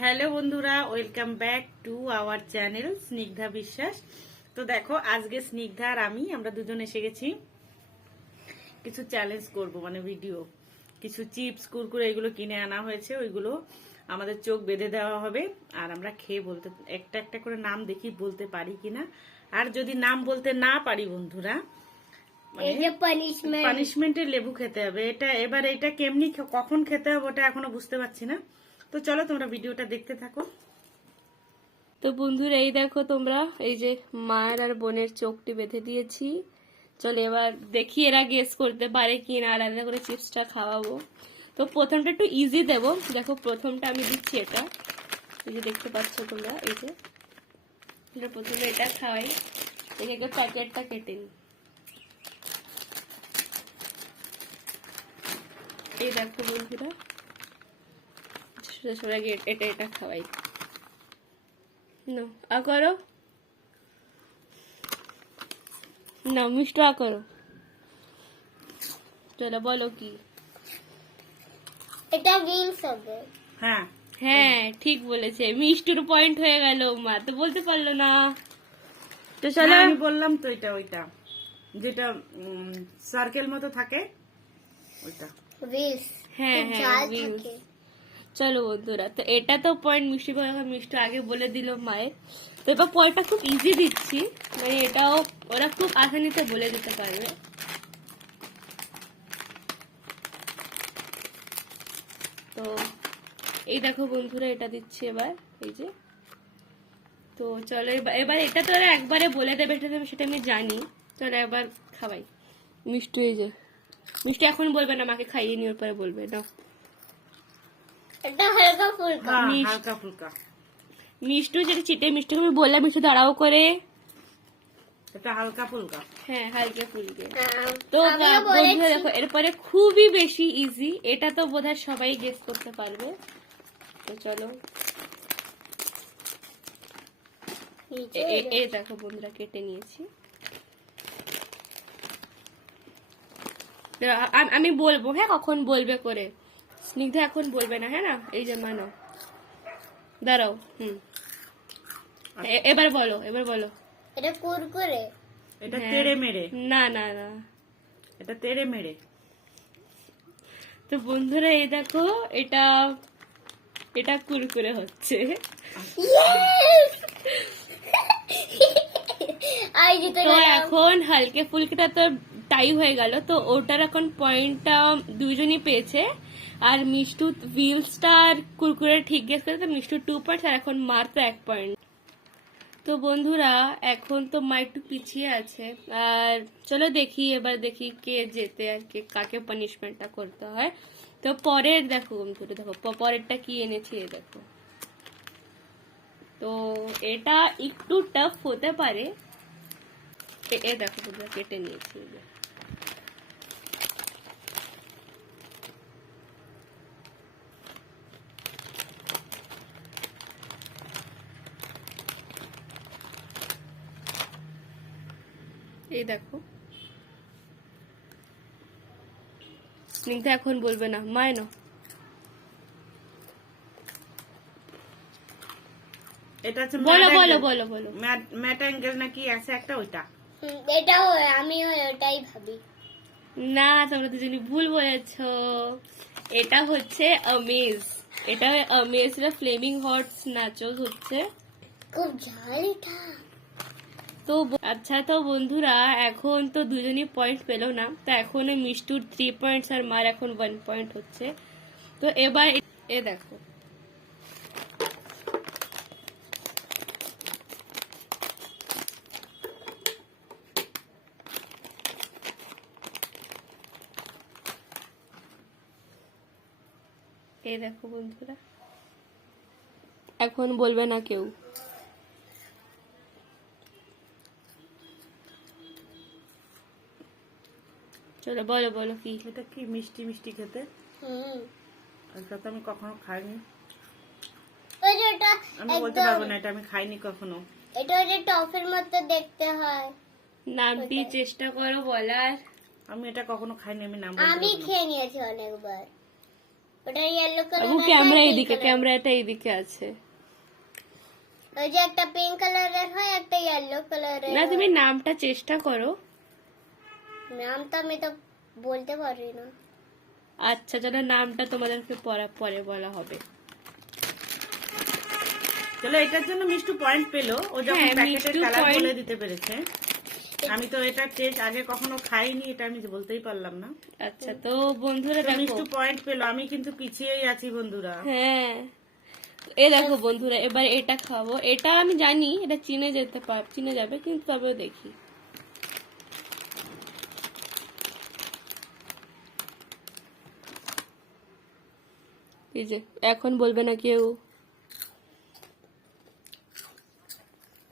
Hello বন্ধুরা, welcome back to our channel Snigdha বিশ্বাস। তো দেখো, আজকে স্নিগ্ধা আর আমরা দুজন এসে গেছি কিছু চ্যালেঞ্জ করব, মানে ভিডিও। কিছু চিপস কুরকুরে এগুলো কিনে আনা হয়েছে, ওইগুলো আমাদের চোখ বেঁধে দেওয়া হবে আর আমরা খেয়ে বলতে একটা একটা করে নাম দেখি বলতে পারি কিনা। আর যদি নাম বলতে না পারি বন্ধুরা, পানিশমেন্টের লেবু খেতে হবে। এবার এটা কেমনি কখন খেতে হবে ওটা এখনো বুঝতে পারছি না। তো চলো তোমরা ভিডিওটা দেখতে থাকো। তো বন্ধুরা, এই দেখো তোমরা, এই যে মায়ের আর বোনের চোখটি বেঁধে দিয়েছি। চলো এবার দেখি এরা গেস করতে পারে কি না, আলাদা করে চিপসটা খাওয়াবো। তো প্রথমটা একটু ইজি দেবো। দেখো প্রথমটা আমি দিচ্ছি, এটা এই যে দেখতে পাচ্ছ তোমরা, এই যে প্রথমে এটা খাওয়াই। এটাকে প্যাকেটটা কেটে নি। এই দেখো বন্ধুরা, সবাই এটা খাওয়াই। আ করো না, মিষ্টি আ করো। চলো বলো কি এটা রিলস হবে। হ্যাঁ হ্যাঁ ঠিক বলেছে, মিষ্টির পয়েন্ট হয়ে গেল। মা তো বলতে পারলো না। তো চলো, আমি বললাম তো এটা ওইটা যেটা সার্কেল মতো থাকে ওইটা। রিলস। হ্যাঁ হ্যাঁ wheels। চলো বন্ধুরা, তো এটা তো পয়েন্ট মিষ্টি আগে বলে দিল মায়ের। তো এবার পয়েন্টটা খুব ইজি দিচ্ছি, মানে এটাও ওরা খুব আসানিতে বলে দিতে পারবে। তো এই দেখো বন্ধুরা, এটা দিচ্ছি এবার, এই যে। তো চলো এবার এটা তো ওরা একবারে বলে দেবে, সেটা আমি জানি। চলো এবার খাওয়াই মিষ্টি। এই যে মিষ্টি এখন বলবে না, মাকে খাইয়ে নিয়ে পরে বলবে না। এটা হালকা ফুলকা। হালকা ফুলকা মিষ্টি, যেটা চিটে মিষ্টি আমি বললাম, মিষ্টি দাঁড়াও করে। এটা হালকা ফুলকা। হ্যাঁ হালকা ফুলকে। তো আমিও বন্ধুরা বলেছি। দেখো, এরপরে খুবই বেশি ইজি, এটা তো বোধহয় সবাই গেস করতে পারবে। তো চলো এই দেখো বন্ধুরা, কেটে নিয়েছি। আমি বলবো, হ্যাঁ কখন বলবে করে। স্নিগ্ধা এখন বলবে না, হ্যাঁ না? এই যে মানো, দাঁড়াও। এবার বলো, এবার বলো। এটা কুরকুরে। এটা তেড়ে মেরে। না না না, এটা তেড়ে মেরে। তো বন্ধুরা এই দেখো, এটা এটা কুরকুরে হচ্ছে। তো এখন হালকে ফুলকেটা তো টাই হয়ে গেল। তো ওটার এখন পয়েন্টটা দুইজনই পেয়েছে। আর মিষ্টু হুইলসটা আর কুরকুরে ঠিক গেস করে, তো মিষ্টু 2 পয়েন্ট, আর এখন মার তো 1 পয়েন্ট। তো বন্ধুরা এখন তো মা একটু পিছিয়ে আছে। আর চলো দেখি, এবার দেখি কে জেতে আর কাকে পানিশমেন্টটা করতে হয়। তো পরের দেখো বন্ধুরা, দেখো পরেরটা কি এনেছি, দেখো। তো এটা একটু টাফ হতে পারে। এ দেখো বন্ধুরা, কেটে নিয়েছি। এই দেখো, স্নিগ্ধা এখন বলবে না, মায় না। এটা হচ্ছে বলো বলো বলো বলো। ম্যাট অ্যাঙ্গেল নাকি আছে একটা, ওইটা। এটাও আমিও ওটাই ভাবি। না, তোমরা দুজনই ভুল বলেছ। এটা হচ্ছে আমেজ। এটা আমেজ ফ্লেমিং হট নাচোস হচ্ছে। খুব ঝাল এটা। তো আচ্ছা, তো বন্ধুরা এখন তো দুজনই পয়েন্ট পেলো না। তো এখন মিষ্টুর 3 পয়েন্টস আর মার এখন 1 পয়েন্ট হচ্ছে। তো এবার এ দেখো, এই দেখো বন্ধুরা, এখন বলবে না কেউ। চলো বলো বলো কি। এটা কি মিষ্টি মিষ্টি খেতে। এটা তো আমি কখনো খাইনি। আমি বলতে পারবো না, এটা আমি খাইনি কখনো। এটা যে টফির মতো দেখতে হয়। নামটি চেষ্টা করো বলার। আমি এটা কখনো খাইনি, আমি নাম আমি খেয়ে নিয়েছি অনেকবার। ওটা ইয়েলো কালার বাবু ক্যামেরা এইদিকে, ক্যামেরাটা এইদিকে আছে। ওই যে একটা পিঙ্ক কালারের হয়, একটা ইয়েলো কালারের। না তুমি নামটা চেষ্টা করো। নামটা আমি তো বলতে পারি না। আচ্ছা চলো নামটা তোমাদেরকে পরে বলা হবে। চলো, এটার জন্য মিষ্টু পয়েন্ট পেলো, ও যখন হ্যাঁ, প্যাকেটের মিষ্টু কালার point- বলে দিতে পেরেছে। আমি তো এটা টেস্ট আগে কখনো খাইনি, এটা আমি বলতেই পারলাম না। আচ্ছা তো বন্ধুরা তো দেখো, মিষ্টু পয়েন্ট পেলো, আমি কিন্তু পিছিয়েই আছি বন্ধুরা। হ্যাঁ এই দেখো বন্ধুরা, এবার এটা খাবো। এটা আমি জানি এটা চিনে যাবে, কিন্তু তবেও দেখি। এই যে এখন বলবে না কেউ।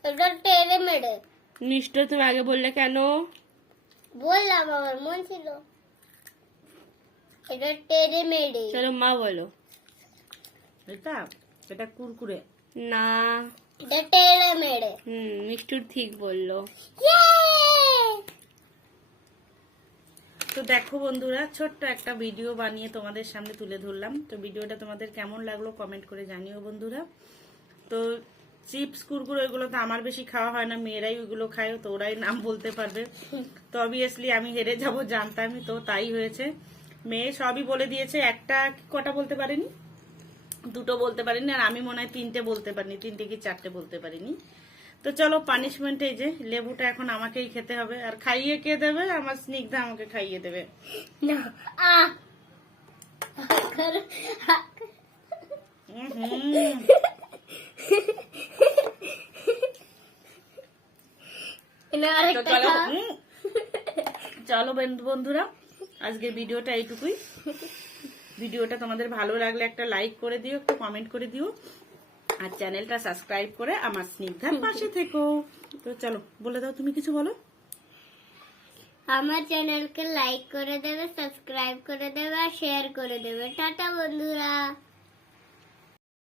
এটা টেরে মেরে মিষ্টি তুমি আগে বললে কেন? বললাম, আমার মন ছিল। এটা টেরে মেরে। চলো মা বলো। এটা এটা কুরকুরে। না, এটা টেরে মেরে। মিষ্টুর ঠিক বললো। তো দেখো বন্ধুরা, ছোট্ট একটা ভিডিও বানিয়ে তোমাদের সামনে তুলে ধরলাম। তো ভিডিওটা তোমাদের কেমন লাগলো কমেন্ট করে জানিও বন্ধুরা। তো চিপস কুরকুরে ওইগুলো তো আমার বেশি খাওয়া হয় না, মেয়েরাই ওইগুলো খায়, তো ওরাই নাম বলতে পারবে। তো অবভিয়াসলি আমি হেরে যাব জানতামই, তো তাই হয়েছে। মেয়ে সবই বলে দিয়েছে, একটা কটা বলতে পারেনি, দুটো বলতে পারিনি, আর আমি মনে হয় তিনটে বলতে পারিনি, তিনটে কি চারটে বলতে পারিনি। তো চলো পানিশমেন্ট, এই যে লেবুটা এখন আমাকেই খেতে হবে। আর খাইয়ে কে দেবে? আমার স্নিগ্ধা আমাকে খাইয়ে দেবে। না হুম। তো চলো চলো বন্ধুরা, আজকের ভিডিওটা এইটুকুই। ভিডিওটা তোমাদের ভালো লাগলে একটা লাইক করে দিও, একটা কমেন্ট করে দিও, আর চ্যানেলটা সাবস্ক্রাইব করে আমার স্নিগ্ধার পাশে থেকো। তো চলো বলে দাও, তুমি কিছু বলো। আমার চ্যানেলকে লাইক করে দেবে, সাবস্ক্রাইব করে দেবে আর শেয়ার করে দেবে। টাটা বন্ধুরা।